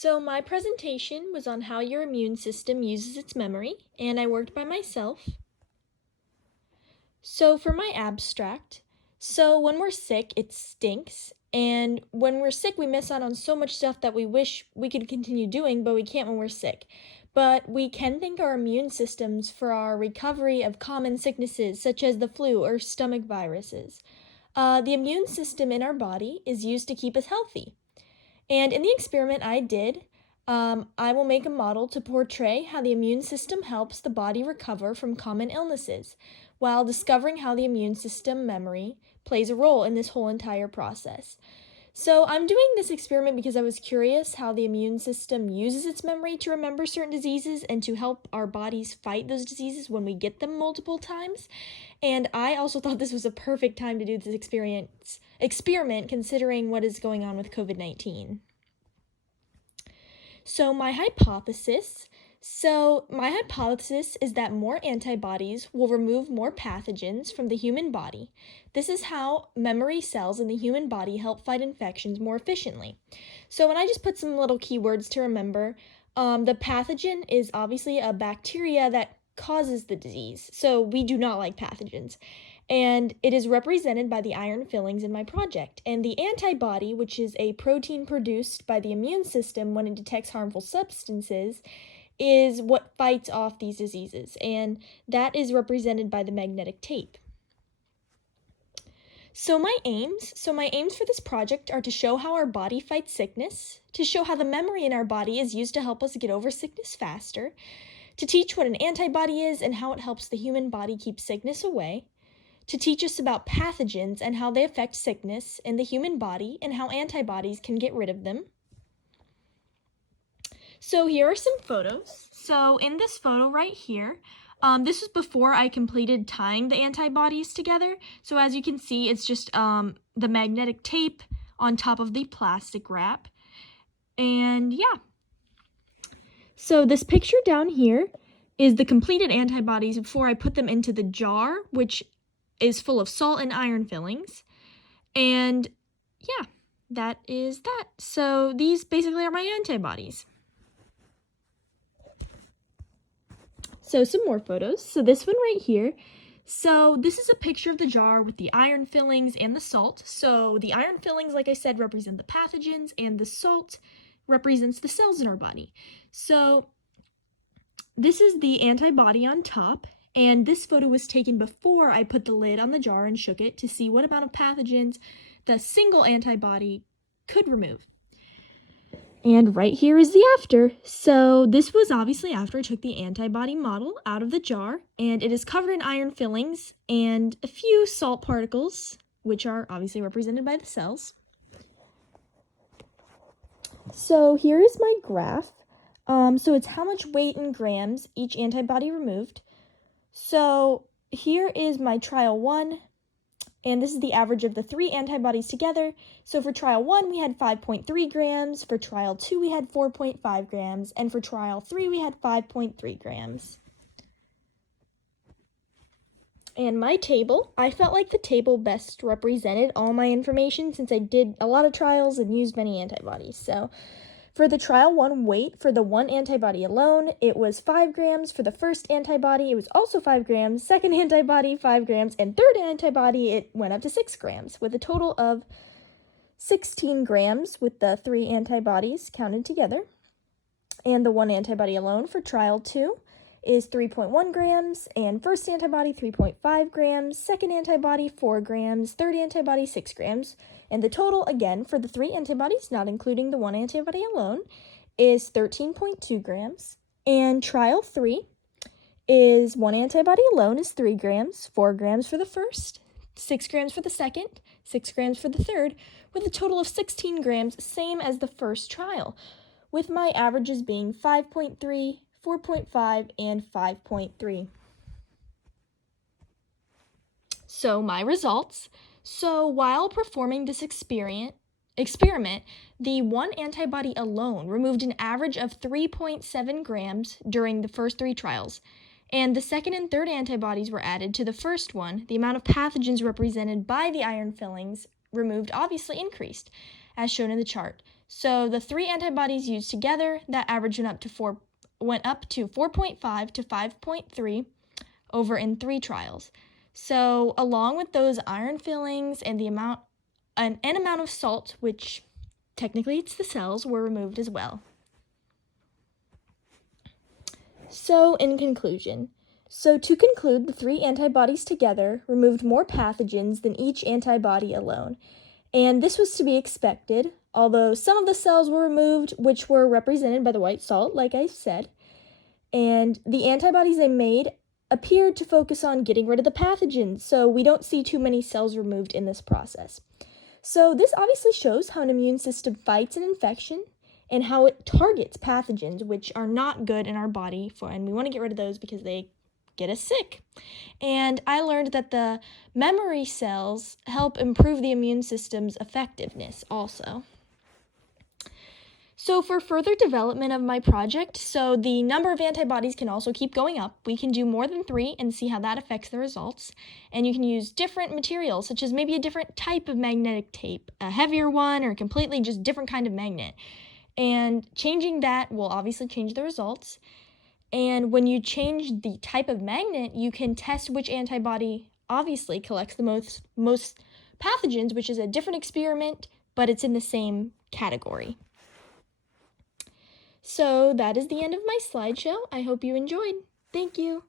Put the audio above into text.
So my presentation was on how your immune system uses its memory, and I worked by myself. So for my abstract, when we're sick, it stinks, and when we're sick, we miss out on so much stuff that we wish we could continue doing, but we can't when we're sick. But we can thank our immune systems for our recovery of common sicknesses such as the flu or stomach viruses. The immune system in our body is used to keep us healthy. And in the experiment I did, I will make a model to portray how the immune system helps the body recover from common illnesses, while discovering how the immune system memory plays a role in this whole entire process. So I'm doing this experiment because I was curious how the immune system uses its memory to remember certain diseases and to help our bodies fight those diseases when we get them multiple times. And I also thought this was a perfect time to do this experiment considering what is going on with COVID-19. So my hypothesis is that more antibodies will remove more pathogens from the human body. This is how memory cells in the human body help fight infections more efficiently. So when I just put some little keywords to remember, the pathogen is obviously a bacteria that causes the disease. So we do not like pathogens. And it is represented by the iron fillings in my project. And the antibody, which is a protein produced by the immune system when it detects harmful substances, is what fights off these diseases, and that is represented by the magnetic tape. So my aims for this project are to show how our body fights sickness, to show how the memory in our body is used to help us get over sickness faster, to teach what an antibody is and how it helps the human body keep sickness away, to teach us about pathogens and how they affect sickness in the human body and how antibodies can get rid of them. So here are some photos. So in this photo right here, this was before I completed tying the antibodies together. So as you can see, it's just the magnetic tape on top of the plastic wrap. And yeah. So this picture down here is the completed antibodies before I put them into the jar, which is full of salt and iron fillings. And yeah, that is that. So these basically are my antibodies. So some more photos. So this one right here. So this is a picture of the jar with the iron fillings and the salt. So the iron fillings, like I said, represent the pathogens, and the salt represents the cells in our body. So this is the antibody on top, and this photo was taken before I put the lid on the jar and shook it to see what amount of pathogens the single antibody could remove. And right here is the after. So this was obviously after I took the antibody model out of the jar, and it is covered in iron fillings and a few salt particles, which are obviously represented by the cells. So here is my graph. So it's how much weight in grams each antibody removed. So here is my trial 1, and this is the average of the 3 antibodies together. So for trial 1, we had 5.3 grams, for trial 2, we had 4.5 grams, and for trial 3, we had 5.3 grams. And my table, I felt like the table best represented all my information since I did a lot of trials and used many antibodies. So for the trial 1 weight, for the 1 antibody alone, it was 5 grams. For the first antibody, it was also 5 grams. Second antibody, 5 grams. And third antibody, it went up to 6 grams, with a total of 16 grams with the 3 antibodies counted together. And the 1 antibody alone for trial 2 is 3.1 grams, and first antibody 3.5 grams, second antibody 4 grams, third antibody 6 grams, and the total, again, for the 3 antibodies, not including the 1 antibody alone, is 13.2 grams, and trial 3 is 1 antibody alone is 3 grams, 4 grams for the first, 6 grams for the second, 6 grams for the third, with a total of 16 grams, same as the first trial, with my averages being 5.3, 4.5, and 5.3. So my results. So while performing this experiment, the 1 antibody alone removed an average of 3.7 grams during the first 3 trials. And the second and third antibodies were added to the first one. The amount of pathogens represented by the iron fillings removed obviously increased. as shown in the chart. So the 3 antibodies used together, that average went up to 4.5 to 5.3 over in 3 trials. So along with those iron fillings and an amount of salt, which technically it's the cells, were removed as well. So in conclusion, to conclude, the 3 antibodies together removed more pathogens than each antibody alone. And this was to be expected, although some of the cells were removed, which were represented by the white salt, like I said. And the antibodies they made appeared to focus on getting rid of the pathogens, so we don't see too many cells removed in this process. So this obviously shows how an immune system fights an infection and how it targets pathogens, which are not good in our body, and we want to get rid of those because they get us sick. And I learned that the memory cells help improve the immune system's effectiveness also. So for further development of my project, so the number of antibodies can also keep going up. We can do more than 3 and see how that affects the results. And you can use different materials, such as maybe a different type of magnetic tape, a heavier one, or a completely just different kind of magnet. And changing that will obviously change the results. And when you change the type of magnet, you can test which antibody obviously collects the most pathogens, which is a different experiment, but it's in the same category. So that is the end of my slideshow. I hope you enjoyed. Thank you.